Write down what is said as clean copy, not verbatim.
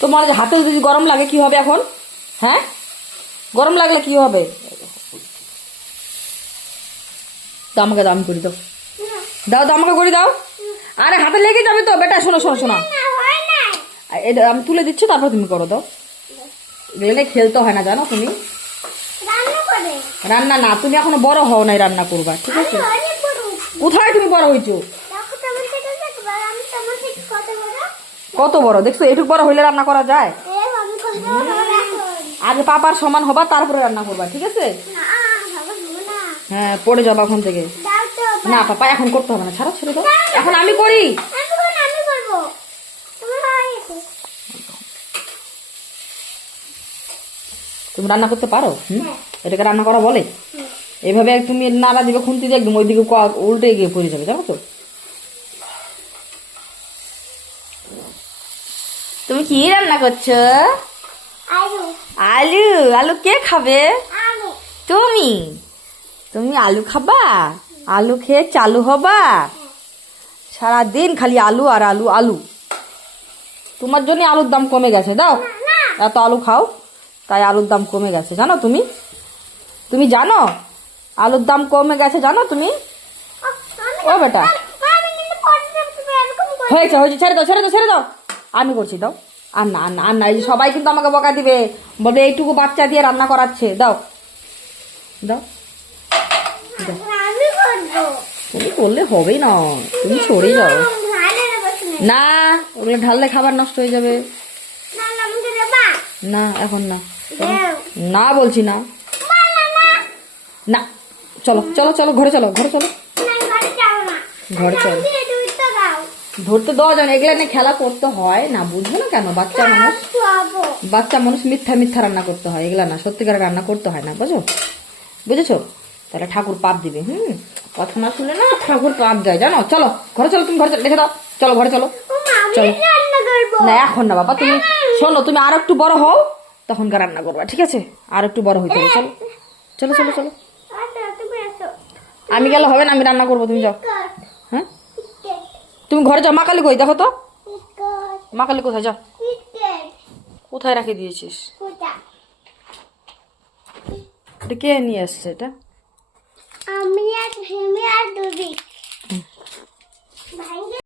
তোমার যে হাতে যদি গরম লাগে কি হবে এখন? হ্যাঁ, গরম লাগলে কি হবে? দাও আমাকে, দাও, আমি করি, দাও দাও দাও আমাকে করে দাও। আরে হাতে লেগে যাবে তো বেটা। শোনো শোনো শোনো, এটা আমি তুলে দিচ্ছি, তারপর তুমি করো। দাও, এগুলো খেলতে হয় না জানো তুমি। রান্না না, তুমি এখনো বড় হও নাই রান্না করবা, ঠিক আছে? কোথায় তুমি বড় হয়েছো? কত বড় দেখছো? এটুকু বড় হইলে রান্না করা যায়? আগে পাপার সমান হবা, তারপরে রান্না করবা, ঠিক আছে? হ্যাঁ, পড়ে যাবা ওখান থেকে। না পাপা এখন করতে হবে না, ছাড়ো, ছেড়ে দাও, এখন আমি করি। তুমি রান্না করতে পারো? এটাকে রান্না করা বলে? এভাবে তুমি নাড়া দিবে খুন্তি দিয়ে, একদম ওইদিকে উল্টে গিয়ে পড়ে যাবে, জানো তো? তুমি কি রান্না করছো? আলু। আলু কে খাবে? তুমি। তুমি আলু খাবা? আলু খেয়ে চালু হবা? সারাদিন খালি আলু আর আলু আলু। তোমার জন্য আলুর দাম কমে গেছে। দাও, এত আলু খাও তাই আলুর দাম কমে গেছে, জানো তুমি? তুমি জানো আলুর দাম কমে গেছে, জানো তুমি? ও বেটা, হয়েছে হয়েছে, ছেড়ে দাও ছেড়ে দাও ছেড়ে দাও, আমি করছি। দাও, আর না আর না আর না, এই যে সবাই কিন্তু আমাকে বকা দিবে, বলবে এইটুকু বাচ্চা দিয়ে রান্না করাচ্ছে। দাও দাও, তুমি করলে হবেই না, তুমি সরে যাও। না, ওগুলো ঢাললে খাবার নষ্ট হয়ে যাবে। না এখন না, না বলছি না। না, চলো চলো চলো, ঘরে চলো, ঘরে চলো, ঘরে চলো। ধরতে দেওয়া যায় না, এগুলো নিয়ে খেলা করতে হয় না, বুঝবো না কেন? বাচ্চা মানুষ, বাচ্চা মানুষ মিথ্যা মিথ্যা রান্না করতে হয়, এগুলা না, সত্যিকারের রান্না করতে হয় না, বুঝো? বুঝেছো? তাহলে ঠাকুর পাপ দিবে। কথা না শুনলে না ঠাকুর পাপ যায়, জানো? চলো ঘরে চলো, তুমি ঘরে চলো, রেখে দাও, চলো ঘরে চলো, চলো। না এখন না বাবা, তুমি শোনো, তুমি আর একটু বড় হও, তখনকার রান্না করবা, ঠিক আছে? আর একটু বড় হইতে হবে, চলো চলো চলো চলো। আমি গেলে হবে না, আমি রান্না করবো, তুমি যাও। হ্যাঁ, তুমি ঘরে যাও। মা কালী কই দেখো তো, মা কালী কোথায়? যাও, কোথায় রাখে দিয়েছিস? এটা কে নিয়ে আসছে? এটা আমি আর দিদি।